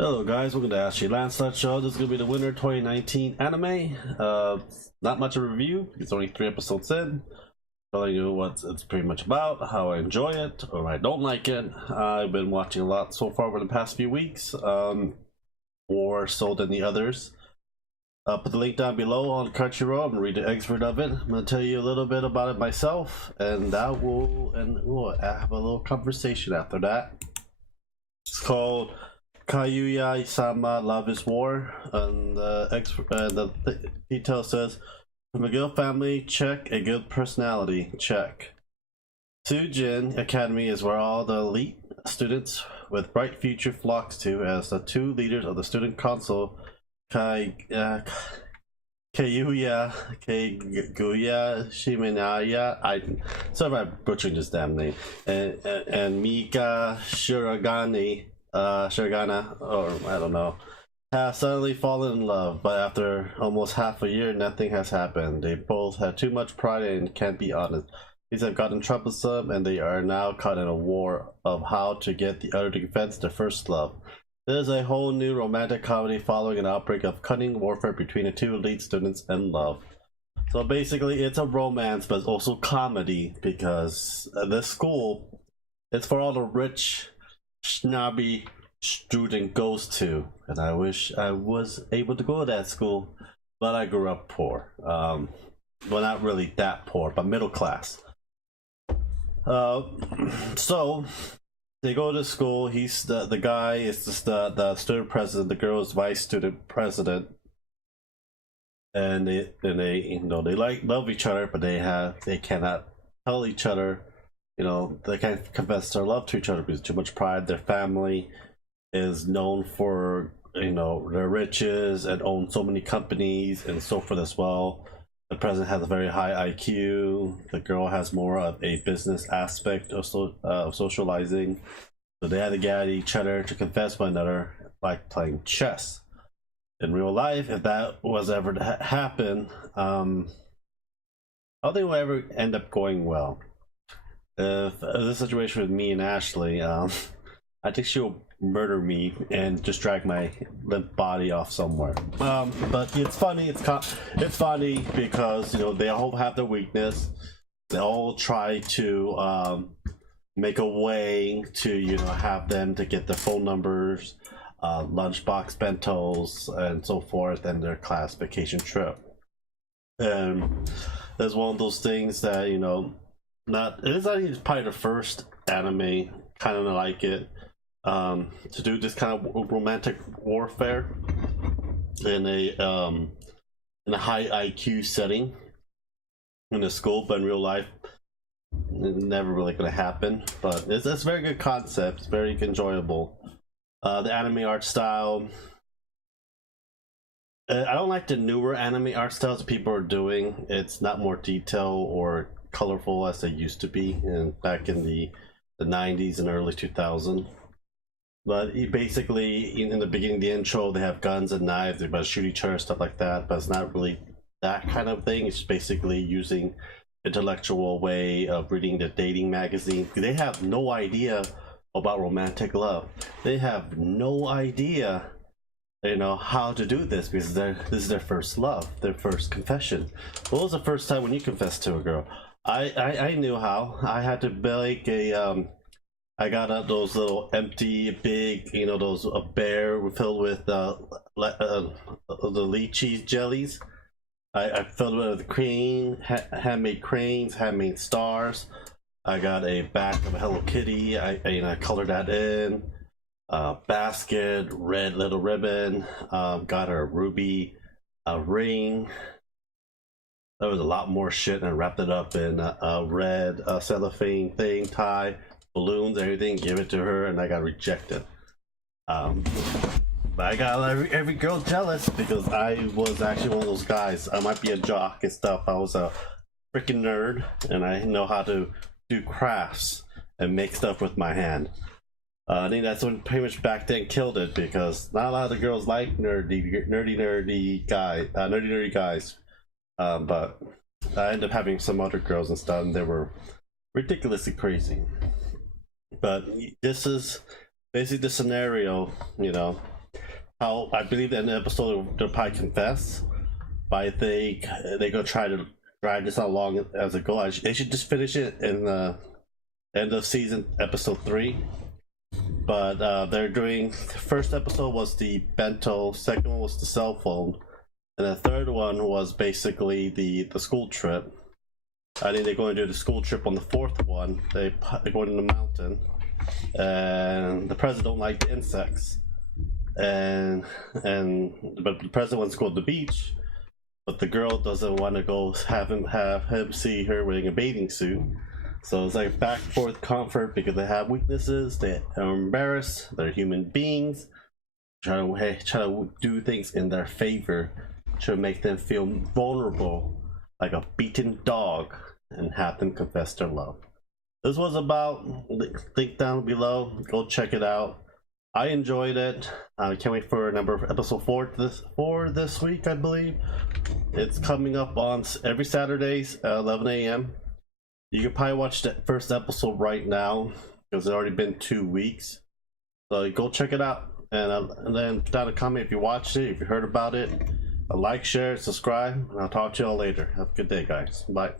Hello guys, welcome to Ask Lancelot Show. This is going to be the winter 2019 anime. Not much of a review, it's only 3 episodes in. Telling you what it's pretty much about, how I enjoy it, or I don't like it. I've been watching a lot so far over the past few weeks, more so than the others. Put the link down below on Crunchyroll. I'm going to read the excerpt of it. I'm going to tell you a little bit about it myself, and we'll have a little conversation after that. It's called KAGUYA-SAMA, Love is War, and the detail says, from a good family, check. A good personality, check. Sujin Academy is where all the elite students with bright future flocks to, as the two leaders of the student council, Kaguya Shimenaya, sorry if I'm butchering this damn name, and Mika Shiragana, or I don't know, have suddenly fallen in love, but after almost half a year, nothing has happened. They both have too much pride and can't be honest. These have gotten troublesome, and they are now caught in a war of how to get the other to confess their first love. There's a whole new romantic comedy following an outbreak of cunning warfare between the two elite students and love. So basically, it's a romance, but it's also comedy, because this school, it's for all the rich, snobby student goes to, and I wish I was able to go to that school, but I grew up poor. Well, not really that poor, but middle class. So they go to school. He's the guy is just the student president. The girl is vice student president, and they love each other, but they cannot tell each other. They can't confess their love to each other because too much pride. Their family is known for their riches and own so many companies and so forth as well. The president has a very high IQ. The girl has more of a business aspect of socializing. So they had to get at each other to confess one another, like playing chess. In real life, if that was ever to happen, I don't think it will ever end up going well. If this situation with me and Ashley, I think she'll murder me and just drag my limp body off somewhere. But it's funny. It's funny because they all have their weakness. They all try to make a way to have them to get their phone numbers, lunchbox bentos, and so forth, and their class vacation trip. And there's one of those things that it's probably the first anime kind of like it. To do this kind of romantic warfare in a high IQ setting in a school, but in real life, it's never really going to happen. But it's a very good concept. It's very enjoyable. The anime art style. I don't like the newer anime art styles that people are doing. It's not more detailed or colorful as they used to be back in the 90s and early 2000s. But basically, in the beginning, the intro, they have guns and knives, they're about to shoot each other, stuff like that, but it's not really that kind of thing. It's basically using intellectual way of reading the dating magazine. They have no idea about romantic love. They have no idea, how to do this, because this is their first love, their first confession. What was the first time when you confessed to a girl? I knew how. I had to bake I got those little empty, big, those a bear filled with the lychee jellies. I filled it with cream, handmade cranes, handmade stars. I got a back of a Hello Kitty. I colored that in. Basket, red little ribbon. Got her a ruby ring. There was a lot more shit, and I wrapped it up in a red cellophane thing, tie. Balloons, everything, give it to her, and I got rejected. But I got every girl jealous because I was actually one of those guys. I might be a jock and stuff. I was a freaking nerd, and I know how to do crafts and make stuff with my hand. I think that's what pretty much back then killed it, because not a lot of the girls like nerdy guys. But I ended up having some other girls and stuff, and they were ridiculously crazy. But this is basically the scenario, how I believe in the episode they'll probably confess, but I think they're gonna try to drag this out long as it goes. They should just finish it in the end of season episode 3. But they're doing, first episode was the bento, second one was the cell phone, and the third one was basically the school trip. I think they're going to do the school trip on the fourth one. They're going to the mountain, and the president don't like the insects, but the president wants to go to the beach, but the girl doesn't want to go have him see her wearing a bathing suit. So it's like back and forth comfort because they have weaknesses, they are embarrassed, they're human beings, try to do things in their favor to make them feel vulnerable like a beaten dog and have them confess their love. This was about, link down below, go check it out. I enjoyed it. I can't wait for episode 4 this week, I believe. It's coming up on every Saturdays at 11 a.m. You can probably watch the first episode right now because it's already been 2 weeks. So go check it out, and then put down a comment if you watched it, if you heard about it. A like, share, subscribe, and I'll talk to y'all later. Have a good day, guys. Bye.